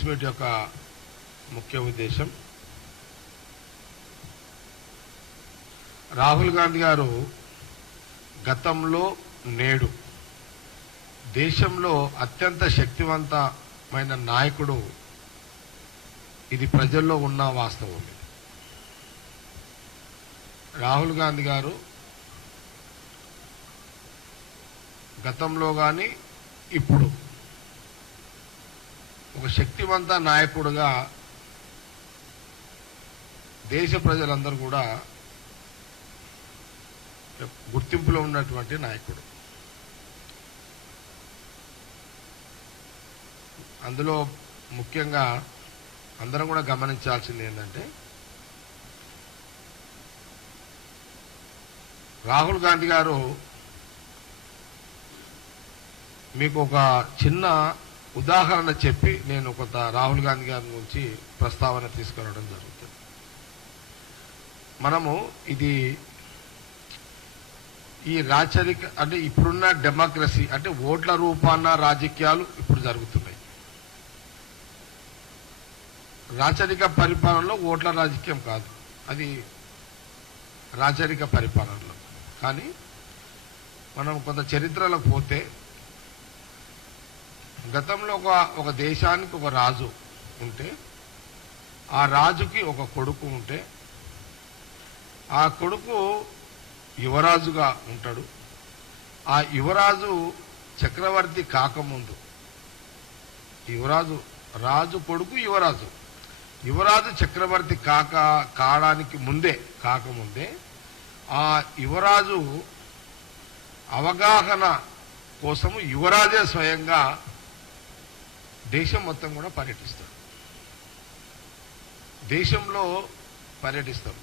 Press meet యొక్క ముఖ్య ఉద్దేశం, రాహుల్ గాంధీ గారు గతంలో నేడు దేశంలో అత్యంత శక్తివంతమైన నాయకుడు, ఇది ప్రజల్లో ఉన్న వాస్తవం. రాహుల్ గాంధీ గారు గతంలో కానీ ఇప్పుడు ఒక శక్తివంత నాయకుడుగా దేశ ప్రజలందరూ కూడా గుర్తింపులో ఉన్నటువంటి నాయకుడు. అందులో ముఖ్యంగా అందరం కూడా గమనించాల్సింది ఏంటంటే, రాహుల్ గాంధీ గారు మీకు ఒక చిన్న ఉదాహరణ చెప్పి నేను కొంత రాహుల్ గాంధీ గారి గురించి ప్రస్తావన తీసుకురావడం జరుగుతుంది. మనము ఇది ఈ రాచరిక అంటే ఇప్పుడున్న డెమోక్రసీ అంటే ఓట్ల రూపాన రాజకీయాలు ఇప్పుడు జరుగుతున్నాయి. రాచరిక పరిపాలనలో ఓట్ల రాజకీయం కాదు, అది రాచరిక పరిపాలనలో. కానీ మనం కొంత చరిత్రలో పోతే, గతంలో ఒక దేశానికి ఒక రాజు ఉంటే, ఆ రాజుకి ఒక కొడుకు ఉంటే, ఆ కొడుకు యువరాజుగా ఉంటాడు. ఆ యువరాజు చక్రవర్తి కాకముందు, రాజు కొడుకు యువరాజు చక్రవర్తి కాకముందే ఆ యువరాజు అవగాహన కోసము యువరాజే స్వయంగా దేశం మొత్తం కూడా పర్యటిస్తాడు. దేశంలో పర్యటిస్తాడు.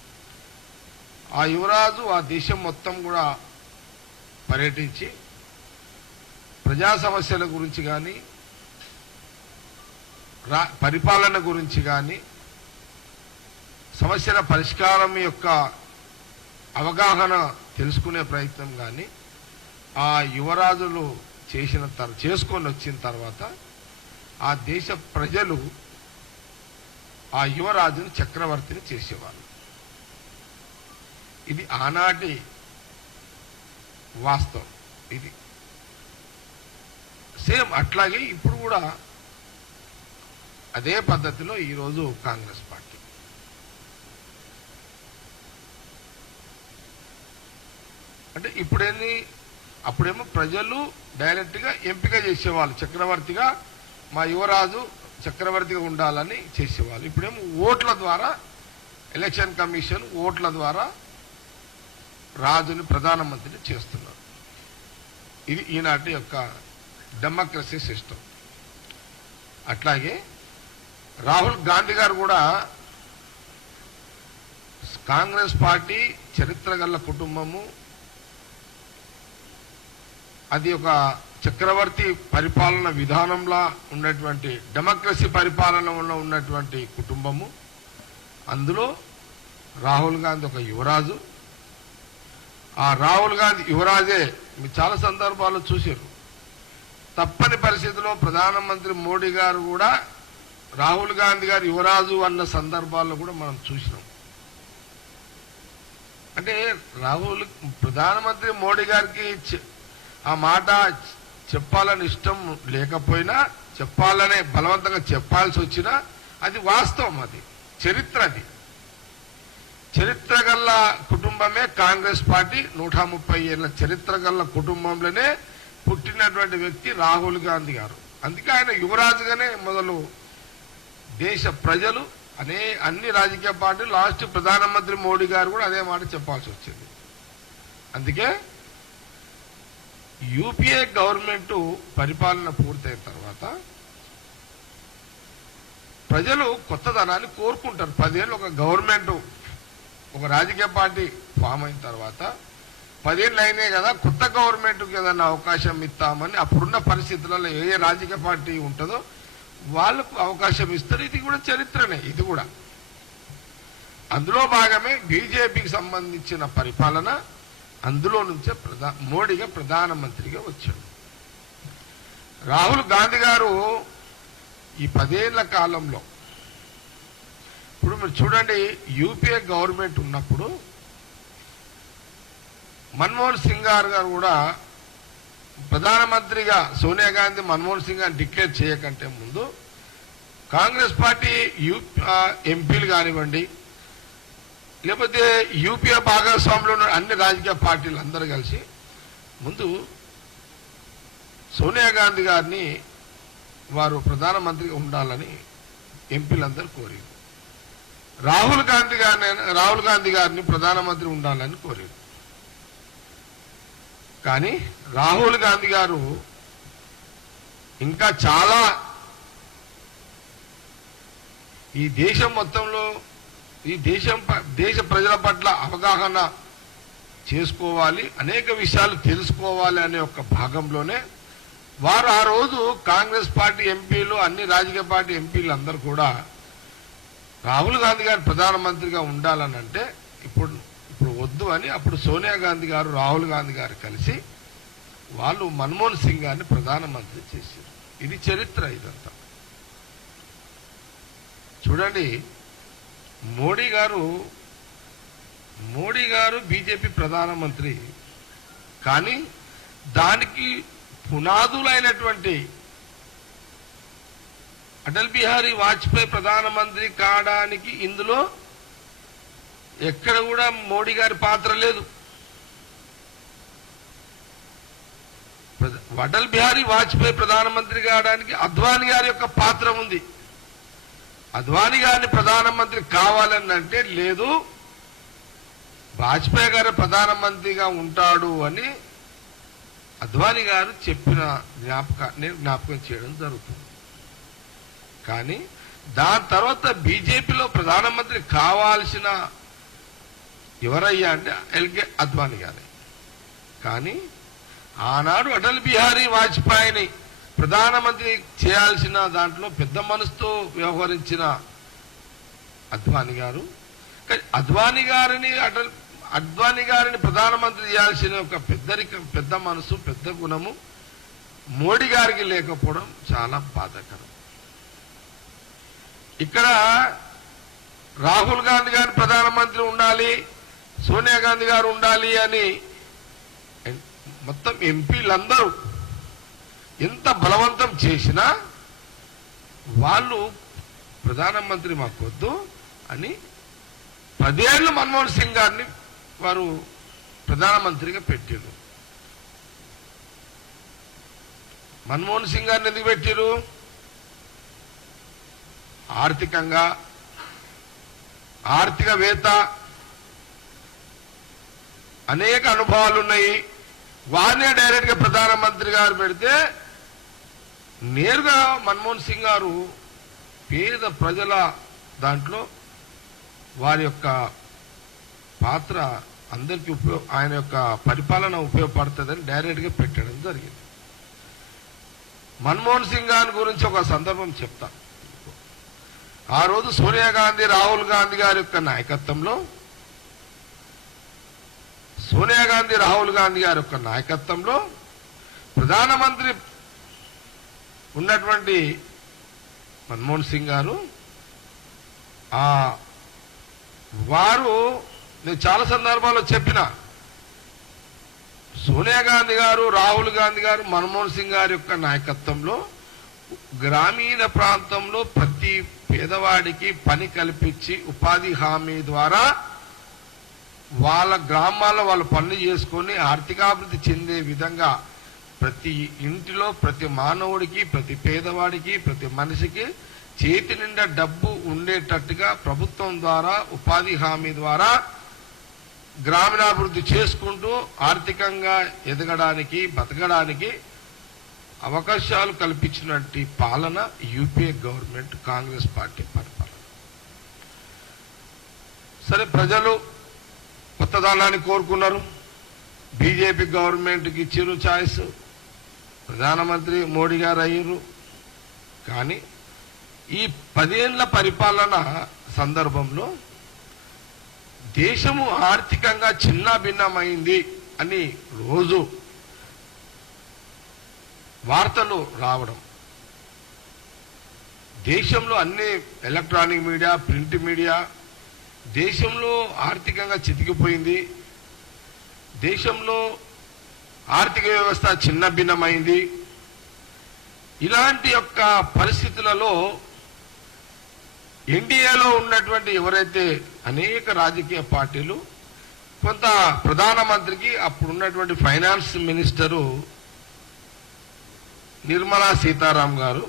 ఆ యువరాజు ఆ దేశం మొత్తం కూడా పర్యటించి ప్రజా సమస్యల గురించి కానీ, పరిపాలన గురించి కానీ, సమస్యల పరిష్కారం యొక్క అవగాహన తెలుసుకునే ప్రయత్నం కానీ ఆ యువరాజులు చేసుకొని వచ్చిన తర్వాత ఆ దేశ ప్రజలు ఆ యువరాజును చక్రవర్తిని చేసేవారు. ఇది ఆనాటి వాస్తవం. ఇది సేమ్ అట్లాగే ఇప్పుడు కూడా అదే పద్ధతిలో ఈరోజు కాంగ్రెస్ పార్టీ అంటే అప్పుడేమో ప్రజలు డైరెక్ట్ గా ఎంపిక చేసేవాళ్ళు, చక్రవర్తిగా మా యువరాజు చక్రవర్తిగా ఉండాలని చేసేవాళ్ళు. ఇప్పుడేమో ఓట్ల ద్వారా, ఎలక్షన్ కమిషన్ ఓట్ల ద్వారా రాజుని ప్రధానమంత్రిని చేస్తున్నారు. ఇది ఈనాటి యొక్క డెమోక్రసీ సిస్టమ్. అట్లాగే రాహుల్ గాంధీ గారు కూడా కాంగ్రెస్ పార్టీ చరిత్ర గల కుటుంబము, అది ఒక చక్రవర్తి పరిపాలన విధానంలో ఉన్నటువంటి డెమోక్రసీ పరిపాలనలో ఉన్నటువంటి కుటుంబము. అందులో రాహుల్ గాంధీ ఒక యువరాజు. ఆ రాహుల్ గాంధీ యువరాజే మీరు చాలా సందర్భాల్లో చూశారు. తప్పని పరిస్థితిలో ప్రధానమంత్రి మోడీ గారు కూడా రాహుల్ గాంధీ గారు యువరాజు అన్న సందర్భాల్లో కూడా మనం చూసినాం. అంటే ప్రధానమంత్రి మోడీ గారికి ఆ మాట చెప్పాలని ఇష్టం లేకపోయినా, చెప్పాలనే బలవంతంగా చెప్పాల్సి వచ్చినా అది వాస్తవం, అది చరిత్ర. అది చరిత్ర గల్ల కుటుంబమే కాంగ్రెస్ పార్టీ. 130 ఏళ్ల చరిత్ర గల్ల కుటుంబంలోనే పుట్టినటువంటి వ్యక్తి రాహుల్ గాంధీ గారు. అందుకే ఆయన యువరాజుగానే మొదలు దేశ ప్రజలు అన్ని రాజకీయ పార్టీలు, లాస్ట్ ప్రధానమంత్రి మోడీ గారు కూడా అదే మాట చెప్పాల్సి వచ్చింది. అందుకే యూపీఏ గవర్నమెంట్ పరిపాలన పూర్తయిన తర్వాత ప్రజలు కొత్తదనాన్ని కోరుకుంటారు. 10 ఏళ్ళు ఒక గవర్నమెంట్, ఒక రాజకీయ పార్టీ ఫామ్ అయిన తర్వాత 10 ఏళ్ళు అయినాయి కదా, కొత్త గవర్నమెంట్కి ఏదన్నా అవకాశం ఇస్తామని అప్పుడున్న పరిస్థితులలో ఏ రాజకీయ పార్టీ ఉంటుందో వాళ్ళకు అవకాశం ఇస్తారు. ఇది కూడా చరిత్రనే. ఇది కూడా అందులో భాగమే బీజేపీకి సంబంధించిన పరిపాలన. అందులో నుంచే మోడీగా ప్రధానమంత్రిగా వచ్చాడు. రాహుల్ గాంధీ గారు ఈ 10 ఏళ్ల కాలంలో ఇప్పుడు మీరు చూడండి, యూపీఏ గవర్నమెంట్ ఉన్నప్పుడు మన్మోహన్ సింగ్ గారు కూడా ప్రధానమంత్రిగా సోనియా గాంధీ మన్మోహన్ సింగ్ గారిని డిక్లేర్ చేయకంటే ముందు కాంగ్రెస్ పార్టీ ఎంపీలు కానివ్వండి, లేకపోతే యూపీఏ భాగస్వాములు ఉన్న అన్ని రాజకీయ పార్టీలు అందరూ కలిసి ముందు సోనియా గాంధీ గారిని వారు ప్రధానమంత్రిగా ఉండాలని ఎంపీలందరూ కోరారు. రాహుల్ గాంధీ గారిని ప్రధానమంత్రి ఉండాలని కోరారు. కానీ రాహుల్ గాంధీ గారు ఇంకా చాలా ఈ దేశం మొత్తంలో ఈ దేశ ప్రజల పట్ల అవగాహన చేసుకోవాలి, అనేక విషయాలు తెలుసుకోవాలి అనే ఒక భాగంలోనే వారు ఆ రోజు కాంగ్రెస్ పార్టీ ఎంపీలు, అన్ని రాజకీయ పార్టీ ఎంపీలు అందరూ కూడా రాహుల్ గాంధీ గారు ప్రధానమంత్రిగా ఉండాలని అంటే ఇప్పుడు వద్దు అని అప్పుడు సోనియా గాంధీ గారు రాహుల్ గాంధీ గారు కలిసి వాళ్ళు మన్మోహన్ సింగ్ గారిని ప్రధానమంత్రి చేశారు. ఇది చరిత్ర. ఇదంతా చూడండి, మోడీ గారు బీజేపీ ప్రధానమంత్రి, కానీ దానికి పునాదులైనటువంటి అటల్ బిహారీ వాజ్పేయి ప్రధానమంత్రి కావడానికి ఇందులో ఎక్కడ కూడా మోడీ గారి పాత్ర లేదు. అటల్ బిహారీ వాజ్పేయి ప్రధానమంత్రి కావడానికి అద్వానీ గారి యొక్క పాత్ర ఉంది. అద్వానీ గారిని ప్రధానమంత్రి కావాలని అంటే లేదు, వాజ్పేయి గారు ప్రధానమంత్రిగా ఉంటాడు అని అద్వానీ గారు చెప్పిన జ్ఞాపకం చేయడం జరుగుతుంది. కానీ దాని తర్వాత బీజేపీలో ప్రధానమంత్రి కావాల్సిన ఎవరయ్యా అంటే ఎల్కే అద్వానీ గారే. కానీ ఆనాడు అటల్ బిహారీ వాజ్పేయిని ప్రధానమంత్రి చేయాల్సిన దాంట్లో పెద్ద మనసుతో వ్యవహరించిన అద్వానీ గారు, అద్వానీ గారిని ప్రధానమంత్రి చేయాల్సిన ఒక పెద్ద మనసు, పెద్ద గుణము మోడీ గారికి లేకపోవడం చాలా బాధాకరం. ఇక్కడ రాహుల్ గాంధీ గారు ప్రధానమంత్రి ఉండాలి, సోనియా గాంధీ గారు ఉండాలి అని మొత్తం ఎంపీలందరూ ఎంత బలవంతం చేసినా వాళ్ళు ప్రధానమంత్రి మాకొద్దు అని 10 ఏళ్లు మన్మోహన్ సింగ్ గారిని వారు ప్రధానమంత్రిగా పెట్టారు. మన్మోహన్ సింగ్ గారిని ఎందుకు పెట్టారు? ఆర్థికవేత్త, అనేక అనుభవాలు ఉన్నాయి. వారినే డైరెక్ట్ గా ప్రధానమంత్రి గారు పెడితే నేరుగా మన్మోహన్ సింగ్ గారు పేద ప్రజల దాంట్లో వారి యొక్క పాత్ర అందరికీ ఆయన యొక్క పరిపాలన ఉపయోగపడుతుందని డైరెక్ట్ గా పెట్టడం జరిగింది. మన్మోహన్ సింగ్ గారి గురించి ఒక సందర్భం చెప్తా. ఆ రోజు సోనియా గాంధీ, రాహుల్ గాంధీ గారి యొక్క నాయకత్వంలో ప్రధానమంత్రి ఉన్నటువంటి మన్మోహన్ సింగ్ గారు వారు నేను చాలా సందర్భాల్లో చెప్పిన సోనియా గాంధీ గారు, రాహుల్ గాంధీ గారు, మన్మోహన్ సింగ్ గారి యొక్క నాయకత్వంలో గ్రామీణ ప్రాంతంలో ప్రతి పేదవాడికి పని కల్పించి ఉపాధి హామీ ద్వారా వాళ్ళ గ్రామాల్లో వాళ్ళు పనులు చేసుకొని ఆర్థికాభివృద్ధి చెందే విధంగా ప్రతి ఇంటిలో ప్రతి మానవుడికి, ప్రతి పేదవాడికి, ప్రతి మనిషికి చేతి నిండా డబ్బు ఉండేటట్టుగా ప్రభుత్వం ద్వారా ఉపాధి హామీ ద్వారా గ్రామీణాభివృద్ధి చేసుకుంటూ ఆర్థికంగా ఎదగడానికి, బతకడానికి అవకాశాలు కల్పించినటువంటి పాలన యూపీఏ గవర్నమెంట్, కాంగ్రెస్ పార్టీ పరిపాలన. సరే, ప్రజలు కొత్తదనాన్ని కోరుకున్నారు, బీజేపీ గవర్నమెంట్కి ఇచ్చిరు ఛాయిస్, ప్రధానమంత్రి మోడీ గారు అయ్యారు. కానీ ఈ 10 ఏళ్ల పరిపాలన సందర్భంలో దేశము ఆర్థికంగా చిన్నాభిన్నమైంది అని రోజు వార్తలు రావడం, దేశంలో అన్ని ఎలక్ట్రానిక్ మీడియా, ప్రింట్ మీడియా దేశంలో ఆర్థికంగా చితికిపోయింది. దేశంలో ఆర్థిక వ్యవస్థ చిన్నభిన్నమైంది. ఇలాంటి యొక్క పరిస్థితులలో ఎన్డీఏలో ఉన్నటువంటి ఎవరైతే అనేక రాజకీయ పార్టీలు కొంత ప్రధానమంత్రికి అప్పుడున్నటువంటి ఫైనాన్స్ మినిస్టరు నిర్మలా సీతారాం గారు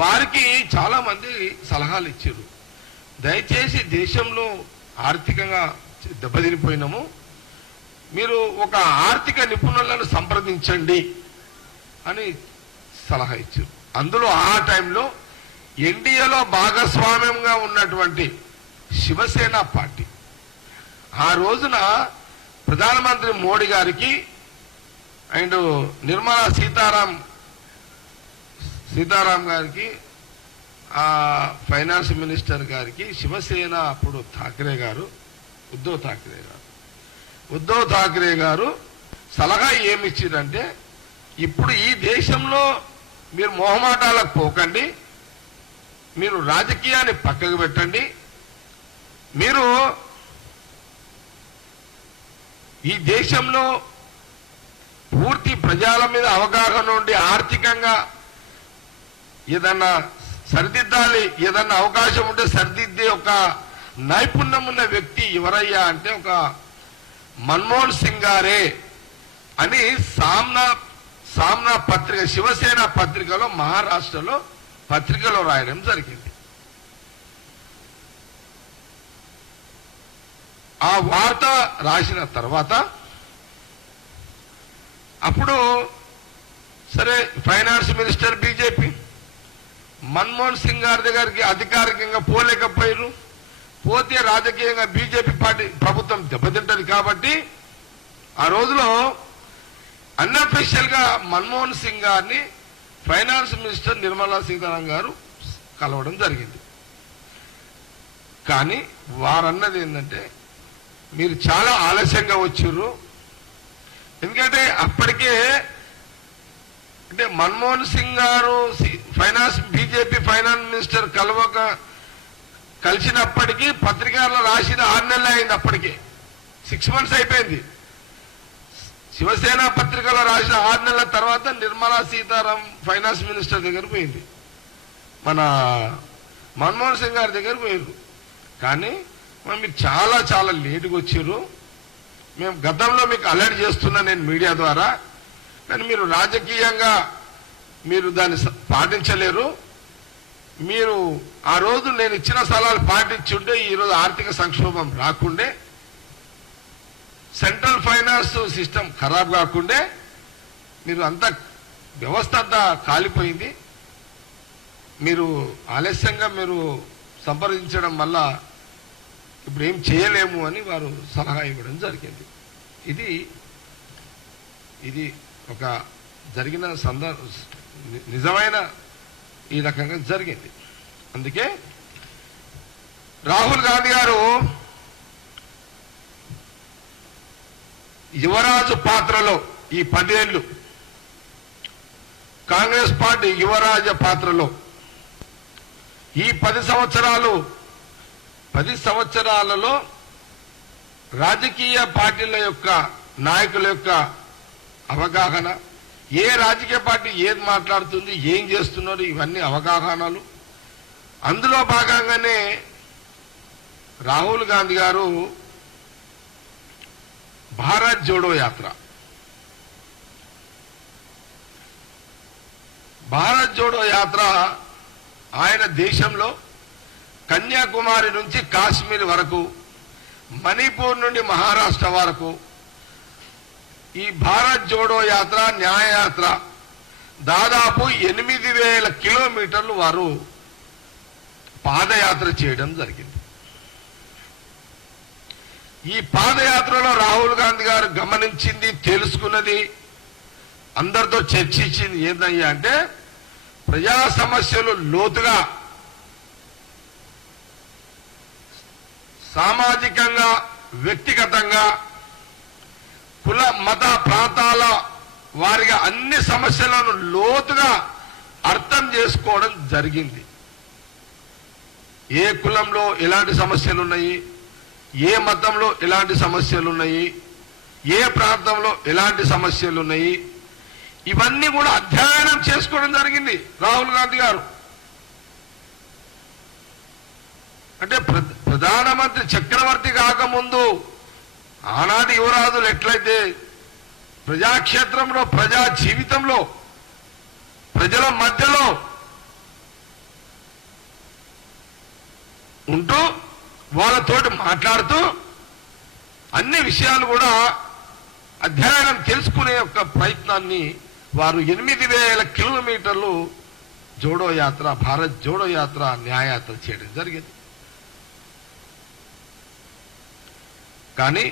వారికి చాలా మంది సలహాలు ఇచ్చారు. దయచేసి దేశంలో ఆర్థికంగా దెబ్బతినిపోయినాము, మీరు ఒక ఆర్థిక నిపుణులను సంప్రదించండి అని సలహా ఇచ్చారు. అందులో ఆ టైంలో ఎన్డీఏలో భాగస్వామ్యంగా ఉన్నటువంటి శివసేన పార్టీ ఆ రోజున ప్రధానమంత్రి మోడీ గారికి అండ్ నిర్మలా సీతారాం గారికి, ఫైనాన్స్ మినిస్టర్ గారికి శివసేన అప్పుడు ఉద్ధవ్ ఠాక్రే గారు సలహా ఏమిచ్చారంటే, ఇప్పుడు ఈ దేశంలో మీరు మొహమాటాలకు పోకండి, మీరు రాజకీయాన్ని పక్కకు పెట్టండి, మీరు ఈ దేశంలో పూర్తి ప్రజల మీద అవగాహన ఉండి ఆర్థికంగా ఏదన్నా సరిదిద్దాలి, ఏదన్నా అవకాశం ఉంటే సరిదిద్దే ఒక నైపుణ్యం ఉన్న వ్యక్తి ఎవరయ్యా అంటే ఒక మన్మోహన్ సింగ్ గారే అని సామ్నా పత్రిక, శివసేన పత్రికలో, మహారాష్ట్రలో పత్రికలో రాయడం జరిగింది. ఆ వార్త రాసిన తర్వాత అప్పుడు సరే finance minister BJP Manmohan Singh గారి దగ్గరికి అధికారికంగా పోలేకపోయారు. పోతే రాజకీయంగా బీజేపీ పార్టీ ప్రభుత్వం దెబ్బతింటది కాబట్టి ఆ రోజులో అన్అఫీషియల్ గా మన్మోహన్ సింగ్ గారిని ఫైనాన్స్ మినిస్టర్ నిర్మలా సీతారామన్ గారు కలవడం జరిగింది. కానీ వారన్నది ఏంటంటే, మీరు చాలా ఆలస్యంగా వచ్చారు, ఎందుకంటే అప్పటికే అంటే మన్మోహన్ సింగ్ గారు బీజేపీ ఫైనాన్స్ మినిస్టర్ కలిసినప్పటికీ పత్రికల్లో రాసిన 6 నెలలు అయింది. అప్పటికే 6 months అయిపోయింది. శివసేన పత్రికలో రాసిన 6 నెలల తర్వాత నిర్మలా సీతారాం ఫైనాన్స్ మినిస్టర్ దగ్గర పోయింది, మన మన్మోహన్ సింగ్ గారి దగ్గర పోయారు. కానీ మీరు చాలా చాలా లేటుగా వచ్చారు, మేము గతంలో మీకు అలర్ట్ చేస్తున్నా నేను మీడియా ద్వారా, కానీ మీరు రాజకీయంగా మీరు దాన్ని పాటించలేరు. మీరు ఆ రోజు నేను ఇచ్చిన సలహాలు పాటించుంటే ఈరోజు ఆర్థిక సంక్షోభం రాకుండే, సెంట్రల్ ఫైనాన్స్ సిస్టమ్ ఖరాబ్ కాకుండే, మీరు అంతా వ్యవస్థ అంతా కాలిపోయింది, మీరు ఆలస్యంగా మీరు సంప్రదించడం వల్ల ఇప్పుడు ఏం చేయలేము అని వారు సలహా ఇవ్వడం జరిగింది. ఇది ఒక జరిగిన నిజమైన ఈ రకంగా జరిగింది. అందుకే రాహుల్ గాంధీ గారు యువరాజు పాత్రలో ఈ 10 ఏళ్లు కాంగ్రెస్ పార్టీ యువరాజ పాత్రలో ఈ 10 సంవత్సరాలలో రాజకీయ పార్టీల యొక్క నాయకుల యొక్క అవగాహన, ఏ రాజకీయ పార్టీ ఏది మాట్లాడుతుంది, ఏం చేస్తున్నారు, ఇవన్నీ అవగాహనలు. అందులో భాగంగానే రాహుల్ గాంధీ గారు భారత్ జోడో యాత్ర ఆయన దేశంలో కన్యాకుమారి నుంచి కాశ్మీర్ వరకు, మణిపూర్ నుండి మహారాష్ట్ర వరకు ఈ భారత్ జోడో యాత్ర, న్యాయయాత్ర దాదాపు 8,000 కిలోమీటర్లు వారు పాదయాత్ర చేయడం జరిగింది. ఈ పాదయాత్రలో రాహుల్ గాంధీ గారు గమనించింది, తెలుసుకున్నది, అందరితో చర్చించింది ఏందయ్యా అంటే, ప్రజా సమస్యలు లోతుగా సామాజికంగా, వ్యక్తిగతంగా, కుల మత ప్రాంతాల వారిగా అన్ని సమస్యలను లోతుగా అర్థం చేసుకోవడం జరిగింది. ఏ కులంలో ఎలాంటి సమస్యలు ఉన్నాయి, ఏ మతంలో ఎలాంటి సమస్యలు ఉన్నాయి, ఏ ప్రాంతంలో ఎలాంటి సమస్యలు ఉన్నాయి, ఇవన్నీ కూడా అధ్యయనం చేసుకోవడం జరిగింది రాహుల్ గాంధీ గారు. అంటే ప్రధానమంత్రి చక్రవర్తి కాకముందు ఆనాటి యువరాజులు ఎట్లయితే ప్రజాక్షేత్రంలో, ప్రజా జీవితంలో, ప్రజల మధ్యలో ఉంటూ వాళ్ళతోటి మాట్లాడుతూ అన్ని విషయాలు కూడా అధ్యయనం తెలుసుకునే యొక్క ప్రయత్నాన్ని వారు 8,000 కిలోమీటర్లు జోడో యాత్ర, భారత్ జోడో యాత్ర, న్యాయయాత్ర చేయడం జరిగింది. కానీ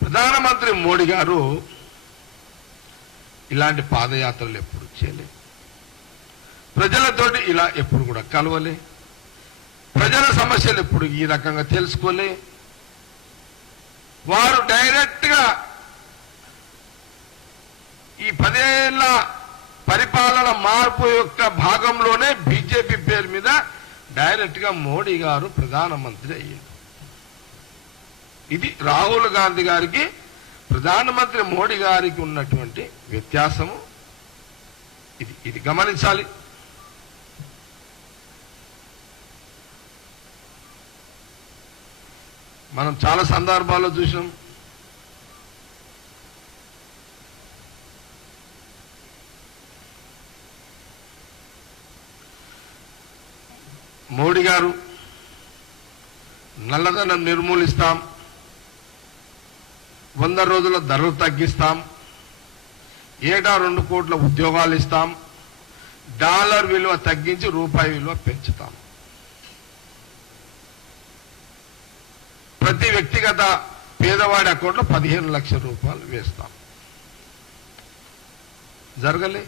ప్రధానమంత్రి మోడీ గారు ఇలాంటి పాదయాత్రలు ఎప్పుడు చేయలేదు. ప్రజలతోటి ఇలా ఎప్పుడు కూడా కలవలే. ప్రజల సమస్యలు ఎప్పుడు ఈ రకంగా తెలుసుకోలే. వారు డైరెక్ట్ గా ఈ 10 ఏళ్ల పరిపాలన మార్పు యొక్క భాగంలోనే బీజేపీ పేరు మీద డైరెక్ట్ గా మోడీ గారు ప్రధానమంత్రి అయ్యారు. ఇది రాహుల్ గాంధీ గారికి ప్రధానమంత్రి మోడీ గారికి ఉన్నటువంటి వ్యత్యాసము. ఇది గమనించాలి. మనం చాలా సందర్భాల్లో చూసినాం. మోడీ గారు నల్లధనం నిర్మూలిస్తాం, 100 రోజుల ధరలు తగ్గిస్తాం, ఏటా 2 కోట్ల ఉద్యోగాలు ఇస్తాం, డాలర్ విలువ తగ్గించి రూపాయి విలువ పెంచుతాం, ప్రతి వ్యక్తిగత పేదవాడి అకౌంట్లో 15 లక్షల రూపాయలు వేస్తాం. జరగలే.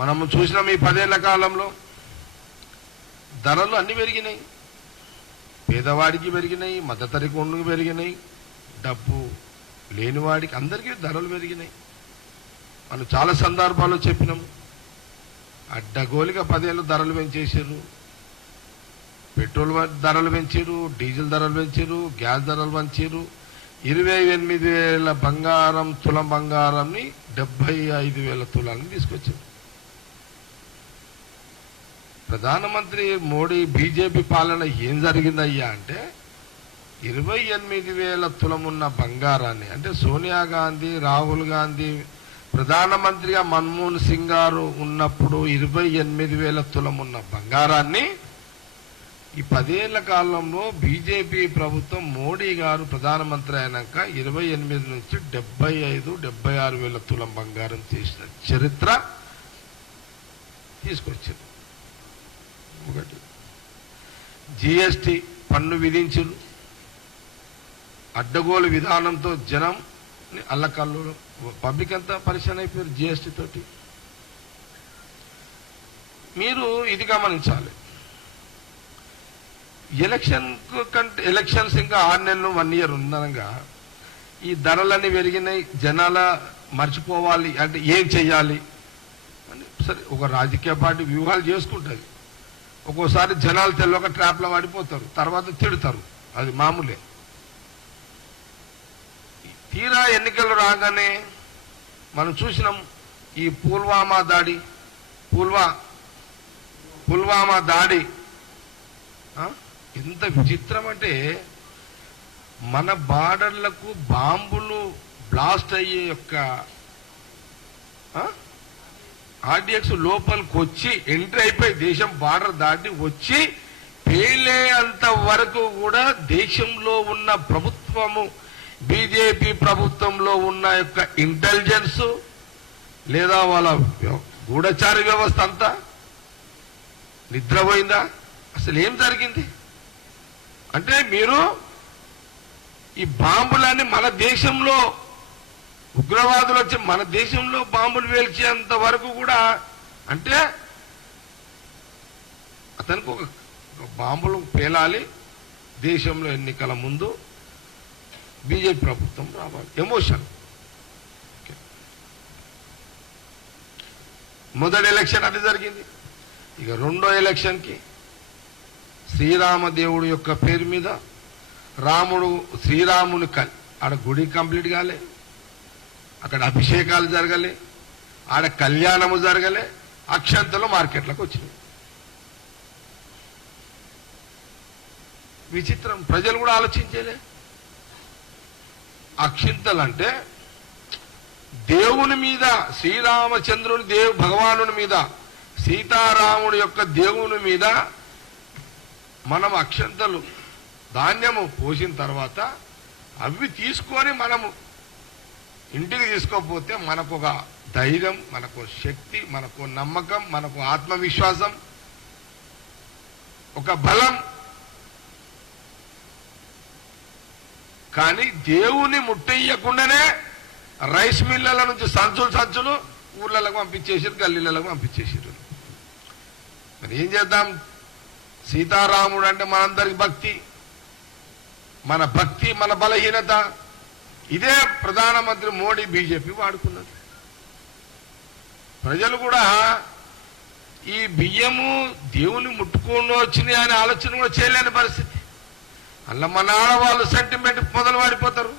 మనము చూసినాం ఈ 10 ఏళ్ల కాలంలో ధరలు అన్ని పెరిగినాయి. పేదవాడికి పెరిగినాయి, మధ్యతరగతి కొనుగోలు పెరిగినాయి, డబ్బు లేనివాడికి అందరికీ ధరలు పెరిగినాయి. మనం చాలా సందర్భాల్లో చెప్పినాము. అడ్డగోలిగా 10 ఏళ్ళు ధరలు పెంచేసారు. పెట్రోల్ ధరలు పెంచారు, డీజిల్ ధరలు పెంచారు, గ్యాస్ ధరలు పెంచారు. 28,000 బంగారం, తులం బంగారంని 75,000 తులాలని తీసుకొచ్చారు. ప్రధానమంత్రి మోడీ బీజేపీ పాలన ఏం జరిగిందయ్యా అంటే 28,000 తులమున్న బంగారాన్ని, అంటే సోనియా గాంధీ, రాహుల్ గాంధీ ప్రధానమంత్రిగా మన్మోహన్ సింగ్ గారు ఉన్నప్పుడు 28,000 తులమున్న బంగారాన్ని ఈ 10 ఏళ్ల కాలంలో బీజేపీ ప్రభుత్వం మోడీ గారు ప్రధానమంత్రి అయినాక 28 నుంచి 75,000-76,000 తులం బంగారం చేసిన చరిత్ర తీసుకొచ్చింది. ఒకటి జీఎస్టీ పన్ను విధించారు. అడ్డగోలు విధానంతో జనం అల్లకల్లు, పబ్లిక్ అంతా పరిశాన్ అయిపోయారు జీఎస్టీ తోటి. మీరు ఇది గమనించాలి. ఎలక్షన్స్ ఇంకా 6 నెలలు 1 ఇయర్ ఉందనగా ఈ ధరలన్నీ పెరిగినాయి. జనాల మర్చిపోవాలి అంటే ఏం చెయ్యాలి అని సరే ఒక రాజకీయ పార్టీ వ్యూహాలు చేసుకుంటుంది. ఒక్కోసారి జనాలు తెలియక ట్రాప్లో పడిపోతారు, తర్వాత తిడతారు, అది మామూలే. తీరా ఎన్నికలు రాగానే మనం చూసినాం ఈ పుల్వామా దాడి ఎంత విచిత్రం అంటే మన బార్డర్లకు బాంబులు బ్లాస్ట్ అయ్యే యొక్క ఆర్డిఎక్స్ లోపలికి వచ్చి ఎంట్రీ అయిపోయి దేశం బార్డర్ దాటి వచ్చి పేలేంత వరకు కూడా దేశంలో ఉన్న ప్రభుత్వము, బీజేపీ ప్రభుత్వంలో ఉన్న యొక్క ఇంటెలిజెన్స్ లేదా వాళ్ళ గూఢచారి వ్యవస్థ అంతా నిద్రపోయిందా? అసలు ఏం జరిగింది అంటే మీరు ఈ బాంబులన్నీ మన దేశంలో ఉగ్రవాదులు వచ్చి మన దేశంలో బాంబులు వేల్చేంత వరకు కూడా అంటే అతనికి ఒక బాంబులు పేలాలి, దేశంలో ఎన్నికల ముందు బీజేపీ ప్రభుత్వం రావాలి, ఎమోషన్. మొదటి ఎలక్షన్ అది జరిగింది. ఇక రెండో ఎలక్షన్కి శ్రీరామదేవుడు యొక్క పేరు మీద శ్రీరాముని ఆడ గుడి కంప్లీట్ కాలే, అక్కడ అభిషేకాలు జరగలే, ఆడ కళ్యాణము జరగలే, అక్షంతలు మార్కెట్లకు వచ్చినాయి. విచిత్రం, ప్రజలు కూడా ఆలోచించలే. అక్షింతలు అంటే దేవుని మీద, శ్రీరామచంద్రుని భగవానుని మీద, సీతారాముడి యొక్క దేవుని మీద మనం అక్షంతలు ధాన్యము పోసిన తర్వాత అవి తీసుకొని మనము ఇంటికి తీసుకోకపోతే మనకు ఒక ధైర్యం, మనకు శక్తి, మనకు నమ్మకం, మనకు ఆత్మవిశ్వాసం, ఒక బలం. కానీ దేవుని ముట్టయ్యకుండానే రైస్ మిల్లల నుంచి సంచులు ఊర్లకు పంపించేసారు, గల్లీలకు పంపించేసారు. మరి ఏం చేద్దాం? సీతారాముడు అంటే మనందరికి భక్తి, మన భక్తి మన బలహీనత. ఇదే ప్రధానమంత్రి మోడీ బీజేపీ వాడుకున్నది. ప్రజలు కూడా ఈ బియ్యము దేవుని ముట్టుకొని వచ్చినాయి అనే ఆలోచన కూడా చేయలేని పరిస్థితి. అలా మన ఆడవాళ్ళు సెంటిమెంట్ మొదలు వాడిపోతారు.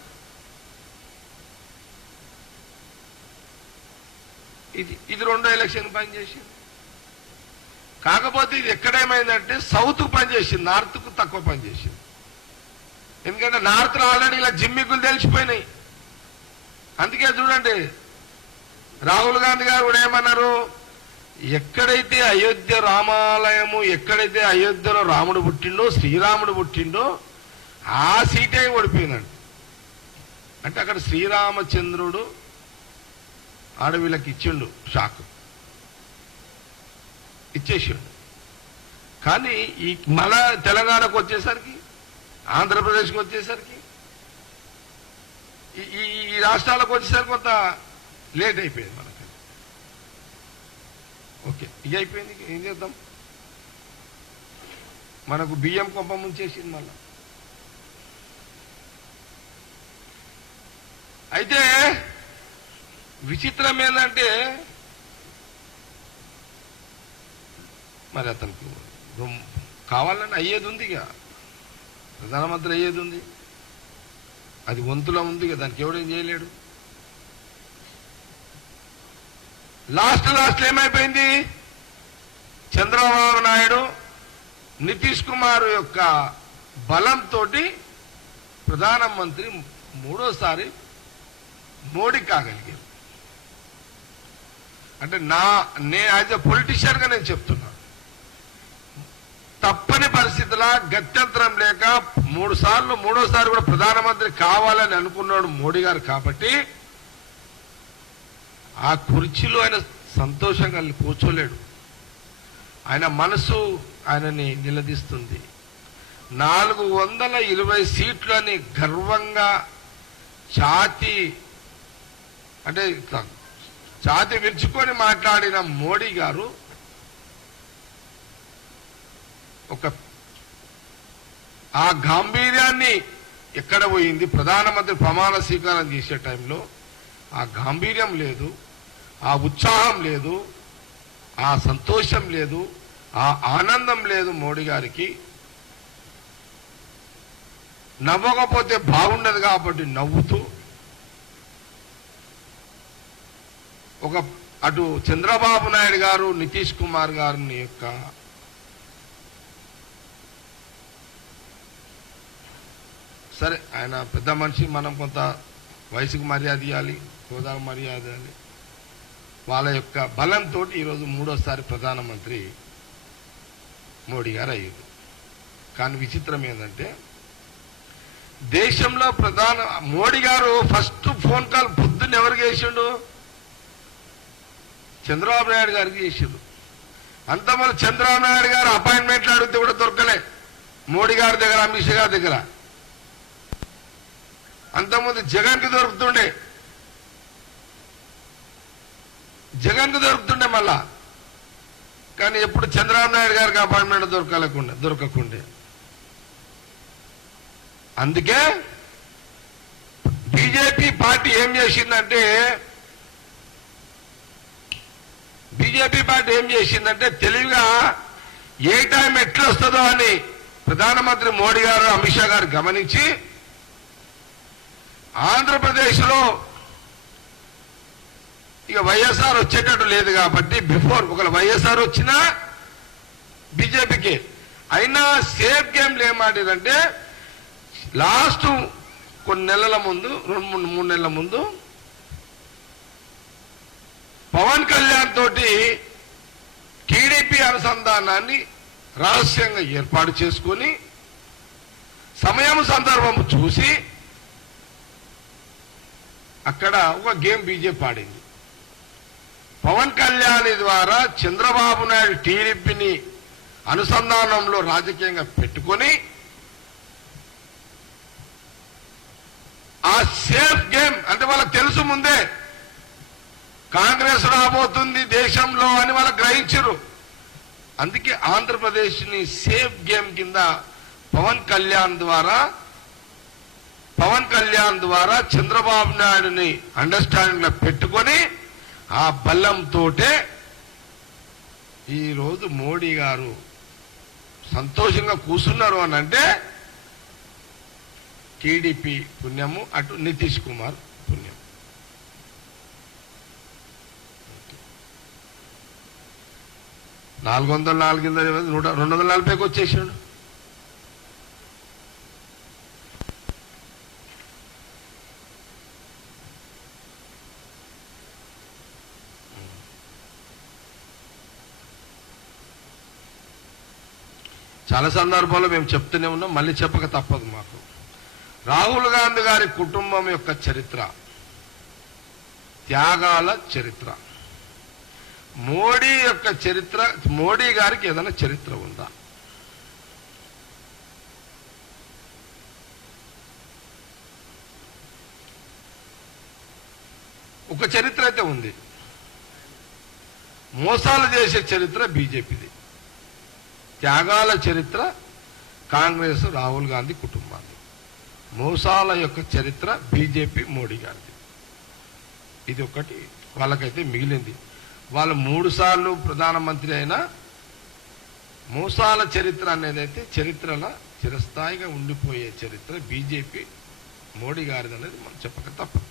ఇది రెండో ఎలక్షన్ పనిచేసింది. కాకపోతే ఇది ఎక్కడేమైందంటే సౌత్ పనిచేసింది, నార్త్ కు తక్కువ పనిచేసింది. ఎందుకంటే నార్త్ లో ఆల్రెడీ ఇలా జిమ్మికులు తెలిసిపోయినాయి. అందుకే చూడండి, రాహుల్ గాంధీ గారు కూడా ఏమన్నారు, ఎక్కడైతే అయోధ్య రామాలయము, ఎక్కడైతే అయోధ్యలో రాముడు పుట్టిండో, శ్రీరాముడు పుట్టిండో ఆ సీటే ఓడిపోయిందండి. అంటే అక్కడ శ్రీరామచంద్రుడు ఆడవిళ్ళకి ఇచ్చిండు, షాక్ ఇచ్చేసిండు. కానీ ఈ మన తెలంగాణకు వచ్చేసరికి, ఆంధ్రప్రదేశ్కి వచ్చేసరికి, ఈ రాష్ట్రాలకు వచ్చేసరికి కొంత లేట్ అయిపోయింది మనకి. ఓకే, ఇక అయిపోయింది, ఏం చేద్దాం? మనకు బియ్యం కొంప ముంచేసింది మళ్ళా. అయితే విచిత్రం ఏంటంటే, మరి అతనికి కావాలని అయ్యేది ఉంది, ఇక ప్రధానమంత్రి అయ్యేది ఉంది, అది వంతులో ఉంది, ఇక దానికి ఎవడేం చేయలేడు. లాస్ట్ ఏమైపోయింది? చంద్రబాబు నాయుడు నితీష్ కుమార్ యొక్క బలంతో ప్రధానమంత్రి మూడోసారి మోడీ కాగలిగారు. అంటే యాజ్ ఎ పొలిటీషియన్ గా నేను చెప్తున్నా, తప్పని పరిస్థితుల గత్యంతరం లేక మూడోసారి కూడా ప్రధానమంత్రి కావాలని అనుకున్నాడు మోడీ గారు. కాబట్టి ఆ కుర్చీలో ఆయన సంతోషంగా కూర్చోలేడు. ఆయన మనసు ఆయనని నిలదీస్తుంది. 420 సీట్లు అని గర్వంగా ఛాతి విరుచుకొని మాట్లాడిన మోడీ గారు ఆ గాంభీర్యాన్ని ఎక్కడ పోయింది? ప్రధానమంత్రి ప్రమాణ స్వీకారం చేసే టైంలో ఆ గాంభీర్యం లేదు, ఆ ఉత్సాహం లేదు, ఆ సంతోషం లేదు, ఆ ఆనందం లేదు మోడీ గారికి. నవ్వకపోతే బాగుండదు కాబట్టి నవ్వుతూ అటు చంద్రబాబు నాయుడు గారు, నితీష్ కుమార్ గారిని యొక్క సరే ఆయన పెద్ద మనిషి, మనం కొంత వయసుకు మర్యాద ఇవ్వాలి, హోదాకు మర్యాద ఇవ్వాలి. వాళ్ళ యొక్క బలంతో ఈరోజు మూడోసారి ప్రధానమంత్రి మోడీ గారు అయ్యారు. కానీ విచిత్రం ఏంటంటే, దేశంలో మోడీ గారు ఫస్ట్ ఫోన్ కాల్ పొద్దున్న ఎవరికి చేసిండు? చంద్రబాబు నాయుడు గారికి చేసిండు. అంతమంది చంద్రబాబు నాయుడు గారు అపాయింట్మెంట్లు అడిగితే కూడా దొరకలే మోడీ గారి దగ్గర, అమిత్ షా గారి దగ్గర. అంతకుముందు జగన్కి దొరుకుతుండే మళ్ళా. కానీ ఎప్పుడు చంద్రబాబు నాయుడు గారికి అపాయింట్మెంట్ దొరకకుండే. అందుకే బీజేపీ పార్టీ ఏం చేసిందంటే తెలివిగా ఏ టైం ఎట్లా వస్తుందో అని ప్రధానమంత్రి మోడీ గారు అమిత్ షా గారు గమనించి ఆంధ్రప్రదేశ్లో ఇక వైఎస్ఆర్ వచ్చేటట్టు లేదు కాబట్టి బిఫోర్ ఒకవేళ వైఎస్ఆర్ వచ్చినా బీజేపీకి అయినా సేఫ్ గేమ్లు ఏం ఆడారంటే లాస్ట్ కొన్ని నెలల ముందు 2-3 నెలల ముందు పవన్ కళ్యాణ్ తోటి టీడీపీ అనుసంధానాన్ని రహస్యంగా ఏర్పాటు చేసుకొని సమయం సందర్భం చూసి అక్కడ ఒక గేమ్ బీజేపీ ఆడింది. పవన్ కళ్యాణ్ ద్వారా చంద్రబాబు నాయుడు టీడీపీని అనుసంధానంలో రాజకీయంగా పెట్టుకొని ఆ సేఫ్ గేమ్ అంటే వాళ్ళకి తెలుసు ముందే కాంగ్రెస్ రాబోతుంది దేశంలో అని వాళ్ళు గ్రహించరు. అందుకే ఆంధ్రప్రదేశ్ ని సేఫ్ గేమ్ కింద పవన్ కళ్యాణ్ ద్వారా చంద్రబాబు నాయుడుని అండర్స్టాండింగ్ లో పెట్టుకొని ఆ బలంతోటే ఈరోజు మోడీ గారు సంతోషంగా కూర్చున్నారు అని అంటే టీడీపీ పుణ్యము, అటు నితీష్ కుమార్ పుణ్యం. $404 కింద 240కి వచ్చేసాడు. చాలా సందర్భాల్లో మేము చెప్తూనే ఉన్నాం, మళ్ళీ చెప్పక తప్పదు మాకు. రాహుల్ గాంధీ గారి కుటుంబం యొక్క చరిత్ర, త్యాగాల చరిత్ర, మోడీ యొక్క చరిత్ర, మోడీ గారికి ఏదైనా చరిత్ర ఉందా? ఒక చరిత్ర అయితే ఉంది. మోసాలు చేసే చరిత్ర బీజేపీది, త్యాగాల చరిత్ర కాంగ్రెస్ రాహుల్ గాంధీ కుటుంబాన్ని, మోసాల యొక్క చరిత్ర బీజేపీ మోడీ గారిది. ఇది ఒకటి వాళ్ళకైతే మిగిలింది. వాళ్ళు 3 సార్లు ప్రధానమంత్రి అయినా మోసాల చరిత్ర అనేది అయితే చరిత్రలో చిరస్థాయిగా ఉండిపోయే చరిత్ర బీజేపీ మోడీ గారిది అనేది మనం చెప్పక తప్పదు.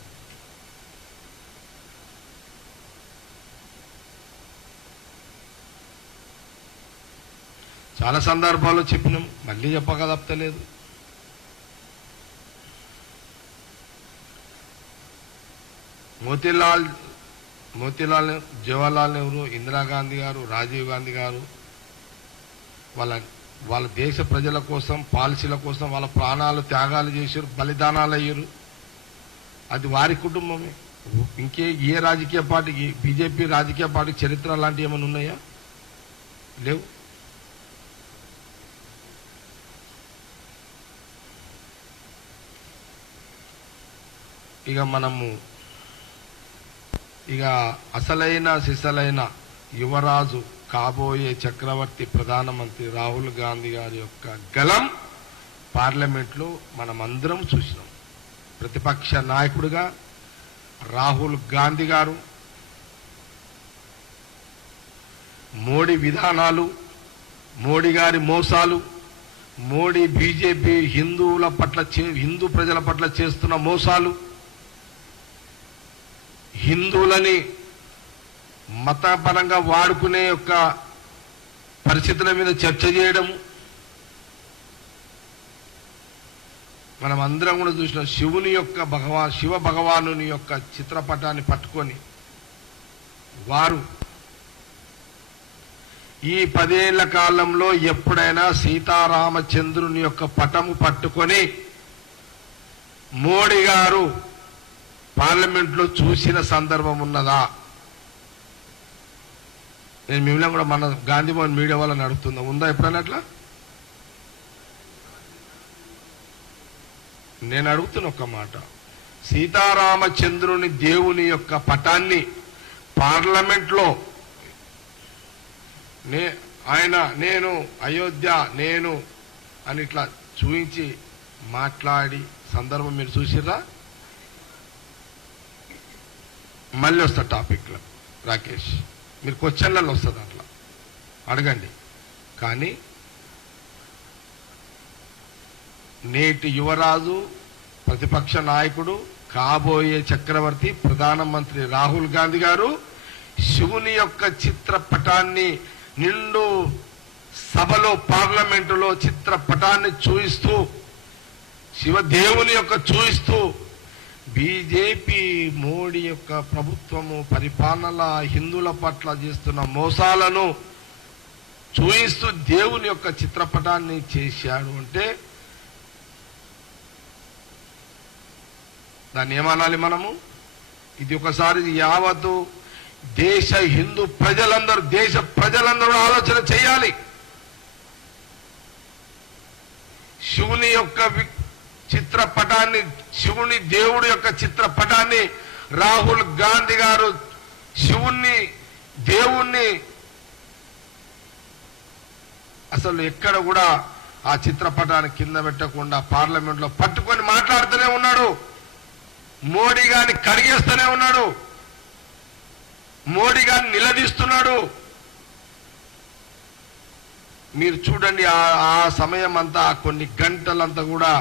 చాలా సందర్భాల్లో చెప్పినాం, మళ్ళీ చెప్పక తప్పలేదు. మోతీలాల్ జవహర్లాల్ నెహ్రూ, ఇందిరాగాంధీ గారు, రాజీవ్ గాంధీ గారు వాళ్ళ దేశ ప్రజల కోసం, పాలసీల కోసం వాళ్ళ ప్రాణాలు త్యాగాలు చేశారు, బలిదానాలు అయ్యారు. అది వారి కుటుంబమే. ఏ రాజకీయ పార్టీకి, బీజేపీ రాజకీయ పార్టీకి చరిత్ర లాంటివి ఏమైనా ఉన్నాయా? లేవు. ఇక అసలైన సిసలైన యువరాజు, కాబోయే చక్రవర్తి ప్రధానమంత్రి రాహుల్ గాంధీ గారి యొక్క గలం పార్లమెంట్లో మనం అందరం చూసినాం. ప్రతిపక్ష నాయకుడిగా రాహుల్ గాంధీ గారు మోడీ విధానాలు, మోడీ గారి మోసాలు, మోడీ బీజేపీ హిందూ ప్రజల పట్ల చేస్తున్న మోసాలు, హిందువులని మతపరంగా వాడుకునే యొక్క పరిస్థితుల మీద చర్చ చేయడం మనం అందరం కూడా చూసినాం. శివ భగవానుని యొక్క చిత్రపటాన్ని పట్టుకొని వారు ఈ 10 ఏళ్ల కాలంలో ఎప్పుడైనా సీతారామచంద్రుని యొక్క పటము పట్టుకొని మోడీ గారు పార్లమెంట్లో చూసిన సందర్భం ఉన్నదా? నేను మిమ్మల్ని కూడా మన గాంధీభవన్ మీడియా వాళ్ళని అడుగుతుందా, ఉందా ఎప్పుడైనా అట్లా? నేను అడుగుతున్న ఒక్క మాట, సీతారామచంద్రుని దేవుని యొక్క పటాన్ని పార్లమెంట్లో నేను అయోధ్య నేను అని ఇట్లా చూపించి మాట్లాడి సందర్భం మీరు చూసిర్రా? మళ్ళీ వస్తా టాపిక్లో రాకేష్, మీరు క్వశ్చన్లలో వస్తుంది అట్లా అడగండి. కానీ నేటి యువరాజు, ప్రతిపక్ష నాయకుడు, కాబోయే చక్రవర్తి, ప్రధానమంత్రి రాహుల్ గాంధీ గారు శివుని యొక్క చిత్రపటాన్ని నిండు సభలో, పార్లమెంటులో చిత్రపటాన్ని చూయిస్తూ, శివదేవుని యొక్క చూయిస్తూ, బీజేపీ మోడీ యొక్క ప్రభుత్వము పరిపాలన హిందువుల పట్ల చేస్తున్న మోసాలను చూయిస్తూ దేవుని యొక్క చిత్రపటాన్ని చేశాడు అంటే దాన్ని ఏమనాలి మనము? ఇది ఒకసారి యావత్తు దేశ హిందూ ప్రజలందరూ, దేశ ప్రజలందరూ ఆలోచన చేయాలి. శివుని యొక్క చిత్రపటాన్ని, శివుని దేవుడి యొక్క చిత్రపటాన్ని రాహుల్ గాంధీ గారు శివుణ్ణి, దేవుణ్ణి అసలు ఎక్కడ కూడా ఆ చిత్రపటాన్ని కింద పెట్టకుండా పార్లమెంట్ లో పట్టుకొని మాట్లాడుతూనే ఉన్నాడు. మోడీ గారిని కడిగేస్తూనే ఉన్నాడు, మోడీ గారిని నిలదీస్తున్నాడు. మీరు చూడండి, ఆ సమయం అంతా, కొన్ని గంటలంతా కూడా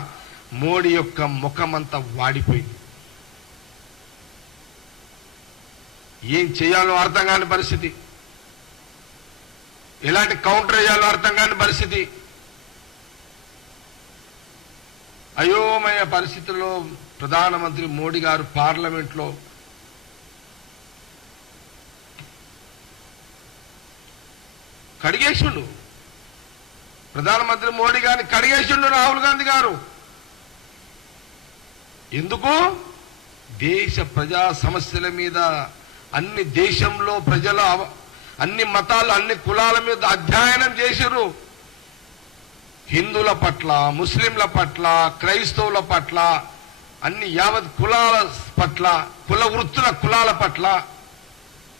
మోడీ యొక్క ముఖం అంతా వాడిపోయింది. ఏం చేయాలో అర్థం కాని పరిస్థితి, ఎలాంటి కౌంటర్ వేయాలో అర్థం కాని పరిస్థితి, అయోమయ పరిస్థితుల్లో ప్రధానమంత్రి మోడీ గారు పార్లమెంట్లో కడిగేసిండు. ప్రధానమంత్రి మోడీ గారిని కడిగేసిండు రాహుల్ గాంధీ గారు. ఎందుకు? దేశ ప్రజా సమస్యల మీద, అన్ని దేశంలో ప్రజల అన్ని మతాలు, అన్ని కులాల మీద అధ్యయనం చేసిర్రు. హిందువుల పట్ల, ముస్లింల పట్ల, క్రైస్తవుల పట్ల, అన్ని యావత్ కులాల పట్ల, కుల వృత్తుల కులాల పట్ల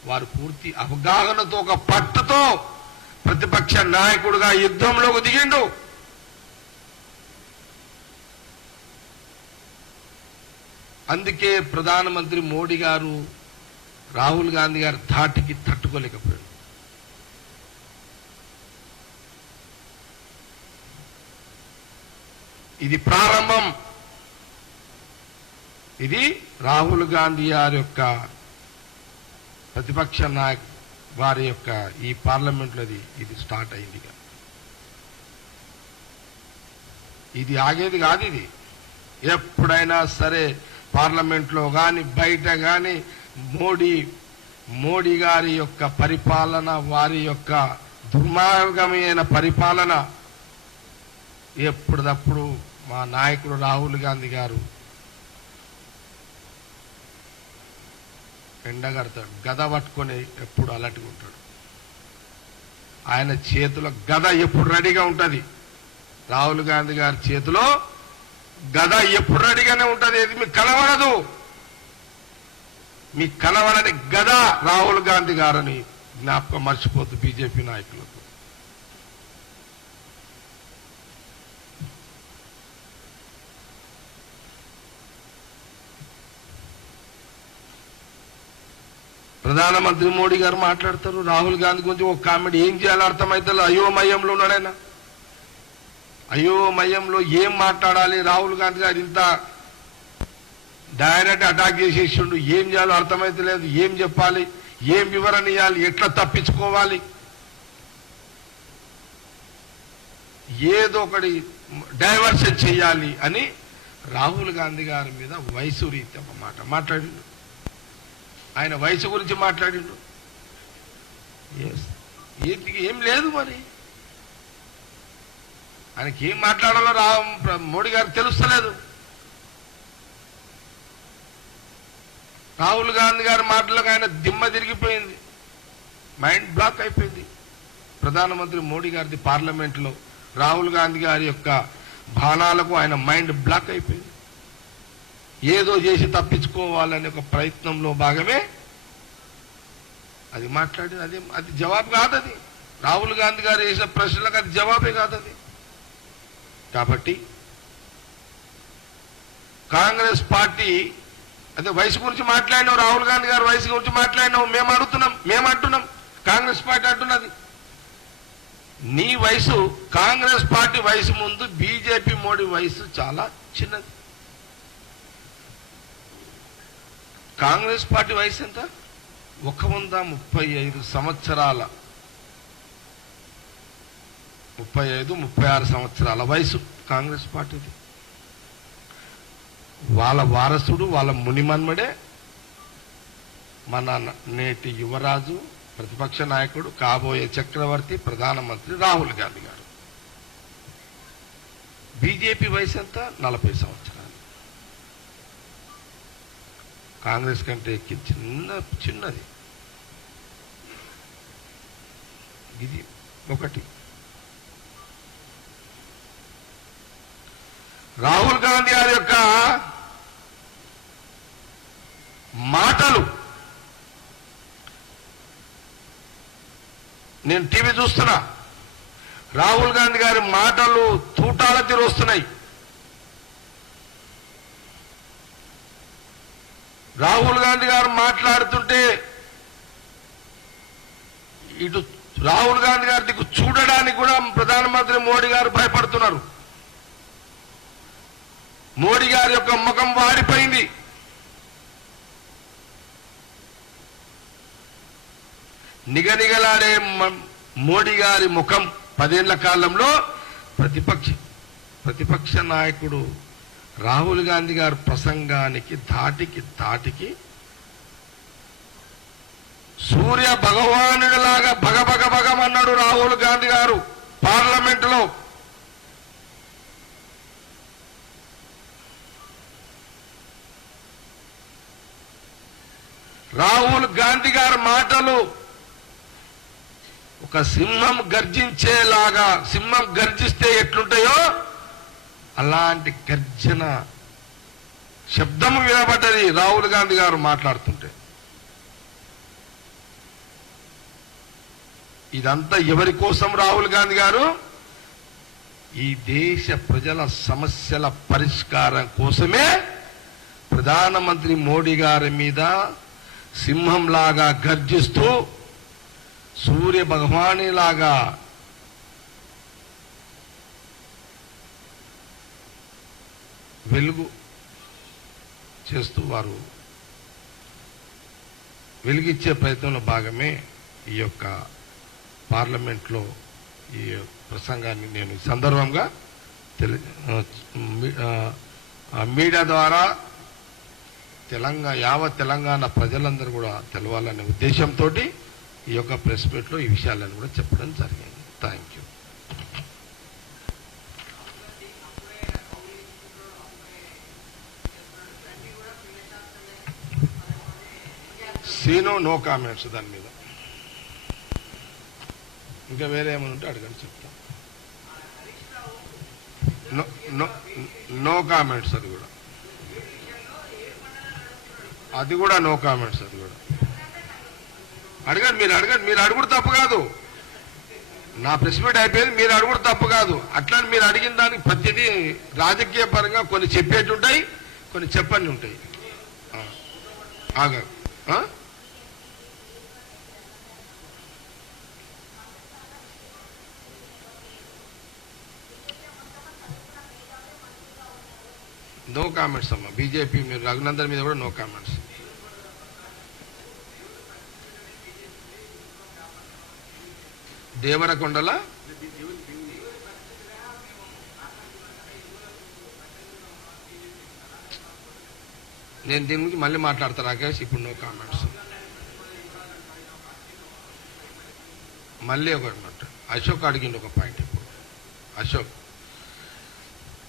వారు పూర్తి అవగాహనతో, ఒక పట్టుతో ప్రతిపక్ష నాయకుడుగా యుద్ధంలోకి దిగిండు. అందుకే ప్రధానమంత్రి మోడీ గారు రాహుల్ గాంధీ గారి ధాటికి తట్టుకోలేకపోయాడు. ఇది ప్రారంభం. ఇది రాహుల్ గాంధీ గారి యొక్క ప్రతిపక్ష నాయకు వారి యొక్క ఈ పార్లమెంట్లో ఇది స్టార్ట్ అయింది. ఇది ఆగేది కాదు. ఇది ఎప్పుడైనా సరే పార్లమెంట్లో కానీ బయట కానీ మోడీ గారి యొక్క పరిపాలన, వారి యొక్క దుర్మార్గమైన పరిపాలన ఎప్పుడప్పుడు మా నాయకుడు రాహుల్ గాంధీ గారు ఎండగడతాడు, గద పట్టుకొని ఎప్పుడు అలర్ట్గా ఉంటాడు. ఆయన చేతిలో గద ఎప్పుడు రెడీగా ఉంటుంది. రాహుల్ గాంధీ గారి చేతిలో గద ఎప్పుడు రెడీగానే ఉంటుంది. ఇది మీకు కనబడదు, మీకు కనబడని గద రాహుల్ గాంధీ గారని జ్ఞాపకం మర్చిపోతూ బీజేపీ నాయకులకు. ప్రధానమంత్రి మోడీ గారు మాట్లాడతారు, రాహుల్ గాంధీ గురించి ఒక కామెంట్ ఏం చేయాలో అర్థమైతే అయోమయంలో ఉన్నాడైనా. అయోమయంలో ఏం మాట్లాడాలి? రాహుల్ గాంధీ గారు ఇంత డైరెక్ట్ అటాక్ చేసేసిండు, ఏం చేయాలో అర్థమైతే లేదు. ఏం చెప్పాలి, ఏం వివరణ ఇవ్వాలి, ఎట్లా తప్పించుకోవాలి, ఏదో ఒకటి డైవర్షన్ చేయాలి అని రాహుల్ గాంధీ గారి మీద వయసు రీత్యా ఒక మాట మాట్లాడిండు. ఆయన వయసు గురించి మాట్లాడిండు. ఏం లేదు, మరి ఆయనకి ఏం మాట్లాడాలో మోడీ గారికి తెలుస్తలేదు. రాహుల్ గాంధీ గారి మాటలకు ఆయన దిమ్మ తిరిగిపోయింది, మైండ్ బ్లాక్ అయిపోయింది. ప్రధానమంత్రి మోడీ గారిది పార్లమెంట్లో రాహుల్ గాంధీ గారి యొక్క బాణాలకు ఆయన మైండ్ బ్లాక్ అయిపోయింది. ఏదో చేసి తప్పించుకోవాలనే ఒక ప్రయత్నంలో భాగమే అది మాట్లాడింది. అది జవాబు కాదు. అది రాహుల్ గాంధీ గారు వేసిన ప్రశ్నలకు అది జవాబే కాదది. కాబట్టి కాంగ్రెస్ పార్టీ అదే వయసు గురించి మాట్లాడినావు, రాహుల్ గాంధీ గారు వయసు గురించి మాట్లాడినావు, మేము అంటున్నాం కాంగ్రెస్ పార్టీ అంటున్నది నీ వయసు కాంగ్రెస్ పార్టీ వయసు ముందు బీజేపీ మోడీ వయసు చాలా చిన్నది. కాంగ్రెస్ పార్టీ వయసు ఎంత? 135 సంవత్సరాల 36 సంవత్సరాల వయసు కాంగ్రెస్ పార్టీది. వాళ్ళ వారసుడు వాళ్ళ మునిమన్మడే మన నేటి యువరాజు ప్రతిపక్ష నాయకుడు కాబోయే చక్రవర్తి ప్రధానమంత్రి రాహుల్ గాంధీ గారు. బీజేపీ వయసు ఎంత? 40 సంవత్సరాలు. కాంగ్రెస్ కంటే చిన్నది. ఇది ఒకటి. రాహుల్ గాంధీ గారి యొక్క మాటలు నేను టీవీ చూస్తున్నా, రాహుల్ గాంధీ గారి మాటలు తూటాల తీరొస్తున్నాయి. రాహుల్ గాంధీ గారు మాట్లాడుతుంటే ఇటు రాహుల్ గాంధీ గారి దిక్కు చూడడానికి కూడా ప్రధానమంత్రి మోడీ గారు భయపడుతున్నారు. మోడీ గారి యొక్క ముఖం వాడిపోయింది. నిగనిగలాడే మోడీ గారి ముఖం 10 ఏళ్ల కాలంలో ప్రతిపక్ష నాయకుడు రాహుల్ గాంధీ గారి ప్రసంగానికి తాటికి సూర్య భగవానుడిలాగా భగమన్నాడు రాహుల్ గాంధీ గారు పార్లమెంటులో. రాహుల్ గాంధీ గారి మాటలు ఒక సింహం గర్జించేలాగా, సింహం గర్జిస్తే ఎట్లుంటాయో అలాంటి గర్జన శబ్దము వినబడ్డది రాహుల్ గాంధీ గారు మాట్లాడుతుంటే. ఇదంతా ఎవరి కోసం? రాహుల్ గాంధీ గారు ఈ దేశ ప్రజల సమస్యల పరిష్కారం కోసమే ప్రధానమంత్రి మోడీ గారి మీద సింహంలాగా గర్జిస్తూ సూర్య భగవానిలాగా వెలుగు చేస్తూ వారు వెలిగిచ్చే ప్రయత్నంలో భాగమే ఈ యొక్క పార్లమెంట్లో ఈ ప్రసంగాన్ని నేను ఈ సందర్భంగా మీడియా ద్వారా యావత్ తెలంగాణ ప్రజలందరూ కూడా తెలవాలనే ఉద్దేశంతో ఈ యొక్క ప్రెస్ మీట్లో ఈ విషయాలను కూడా చెప్పడం జరిగింది. Thank you. Seenu no comments దాని మీద. ఇంకా వేరే ఏమైనా ఉంటే అడగండి, చెప్తాం. No comments. అది కూడా నో కామెంట్స్. అది కూడా అడగండి, మీరు అడుగుడు తప్పు కాదు. నా ప్రెస్ మీట్ అయిపోయింది, మీరు అడుగుడు తప్పు కాదు. అట్లా మీరు అడిగిన దానికి ప్రతిదీ రాజకీయ పరంగా కొన్ని చెప్పేటి ఉంటాయి, కొన్ని చెప్పని ఉంటాయి. నో కామెంట్స్ అమ్మా. బీజేపీ మీరు రఘునందన్ మీద కూడా నో కామెంట్స్. దేవరకొండల నేను దీని గురించి మళ్ళీ మాట్లాడతా రాకేష్. ఇప్పుడు నో కామెంట్స్. మళ్ళీ ఒక అశోక్ అడిగిండు ఒక పాయింట్. ఇప్పుడు అశోక్,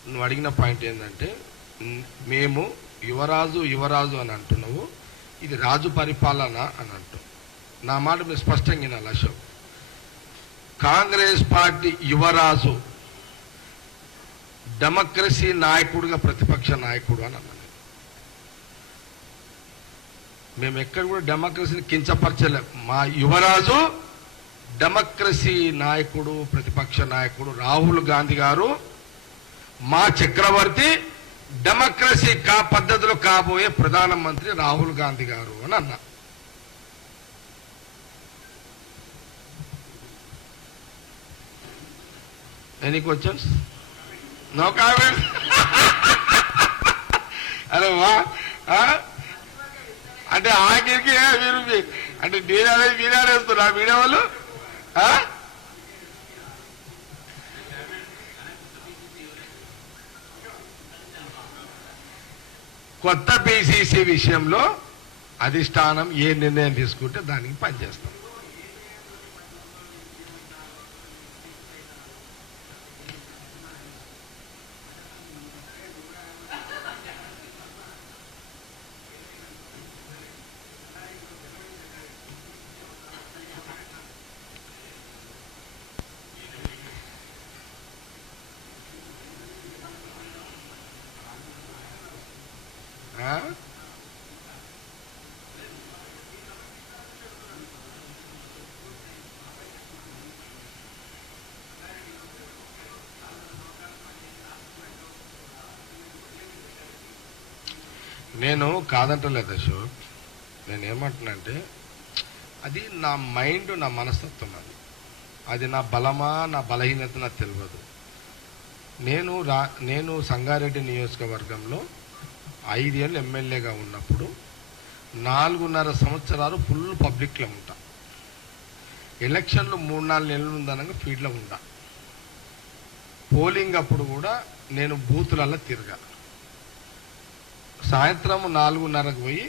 నువ్వు అడిగిన పాయింట్ ఏంటంటే, మేము యువరాజు అని అంటున్నావు, ఇది రాజు పరిపాలన అని అంటావు. నా మాట మీరు స్పష్టంగా వినాలి అశోక్. కాంగ్రెస్ పార్టీ యువరాజు డెమోక్రసీ నాయకుడుగా ప్రతిపక్ష నాయకుడు అని అన్నాను. మేము ఎక్కడ కూడా డెమోక్రసీని కించపరచలేం. మా యువరాజు డెమోక్రసీ నాయకుడు, ప్రతిపక్ష నాయకుడు రాహుల్ గాంధీ గారు మా చక్రవర్తి, డెమోక్రసీ పద్ధతిలో కాబోయే ప్రధానమంత్రి రాహుల్ గాంధీ గారు అని అన్నా. Any questions? No comment. అరే వా, అంటే ఆఖరికి మీరు అంటే మీరేస్తున్నా మీడియా వాళ్ళు. కొత్త పిసిసి విషయంలో అధిష్టానం ఏ నిర్ణయం తీసుకుంటే దానికి పనిచేస్తాం. నేను కాదంటలేదు అశోక్, నేనేమంటున్నానంటే అది నా మైండ్, నా మనస్తత్వం. అది నా బలమా నా బలహీనత నాకు తెలియదు. నేను సంగారెడ్డి నియోజకవర్గంలో 5 ఏళ్ళు ఎమ్మెల్యేగా ఉన్నప్పుడు 4.5 సంవత్సరాలు ఫుల్ పబ్లిక్లో ఉంటా. ఎలక్షన్లు 3-4 నెలలు ఉందనగా ఫీల్డ్లో ఉంటా. పోలింగ్ అప్పుడు కూడా నేను బూతులలో తిరగా. సాయంత్రం 4:30కు పోయి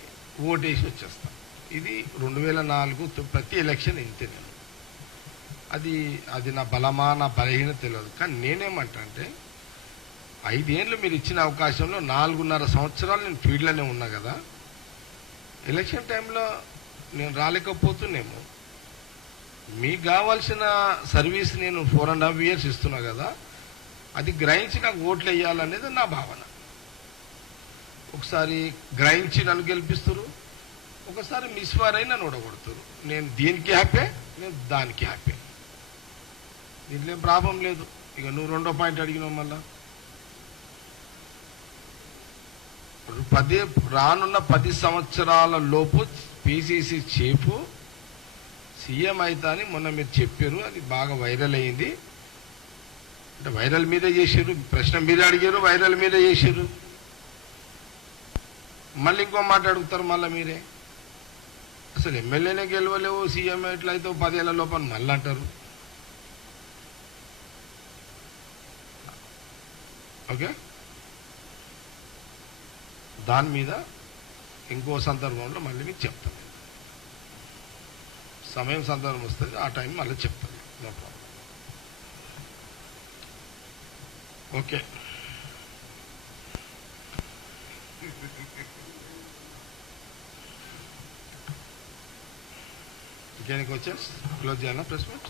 ఓటేసి వచ్చేస్తాను. ఇది 2004 ప్రతి ఎలక్షన్ ఇంతే. నేను అది నా బలమా నా బలహీనత తెలియదు. కానీ నేనేమంటా అంటే 5 ఏళ్ళు మీరు ఇచ్చిన అవకాశంలో 4.5 సంవత్సరాలు నేను ఫీల్డ్లోనే ఉన్నా కదా. ఎలక్షన్ టైంలో నేను రాలేకపోతున్నామో, మీకు కావాల్సిన సర్వీస్ నేను 4.5 years ఇస్తున్నా కదా, అది గ్రహించి నాకు ఓట్లు వేయాలనేది నా భావన. ఒకసారి గ్రహించి నన్ను గెలిపిస్తారు, ఒకసారి మిస్ఫైర్ అయి నన్ను ఓడగొడతారు. నేను దీనికి హ్యాపీ, నేను దానికి హ్యాపీ. దీంట్లో ఏం ప్రాబ్లం లేదు. ఇక నువ్వు 2వ పాయింట్ అడిగినావు. మళ్ళా రానున్న 10 సంవత్సరాల లోపు పిసిసి చీఫ్ సీఎం అవుతా అని మొన్న మీరు చెప్పారు. అది బాగా వైరల్ అయింది. అంటే వైరల్ మీదే చేసారు, ప్రశ్న మీదే అడిగారు, వైరల్ మీదే చేసారు. మళ్ళీ ఇంకో మాట అడుగుతారు మళ్ళీ మీరే. అసలు ఎమ్మెల్యేనే గెలవలేవు, సీఎం ఎట్లయితే 10 ఏళ్ల లోపల మళ్ళీ అంటారు. ఓకే, దాని మీద ఇంకో సందర్భంలో మళ్ళీ మీకు చెప్తాను. సమయం సందర్భం వస్తుంది, ఆ టైం మళ్ళీ చెప్తాను. No problem. ఓకే, ఇంకేనికి వచ్చేసి క్లోజ్ చేయాలా ప్రెస్ మీట్?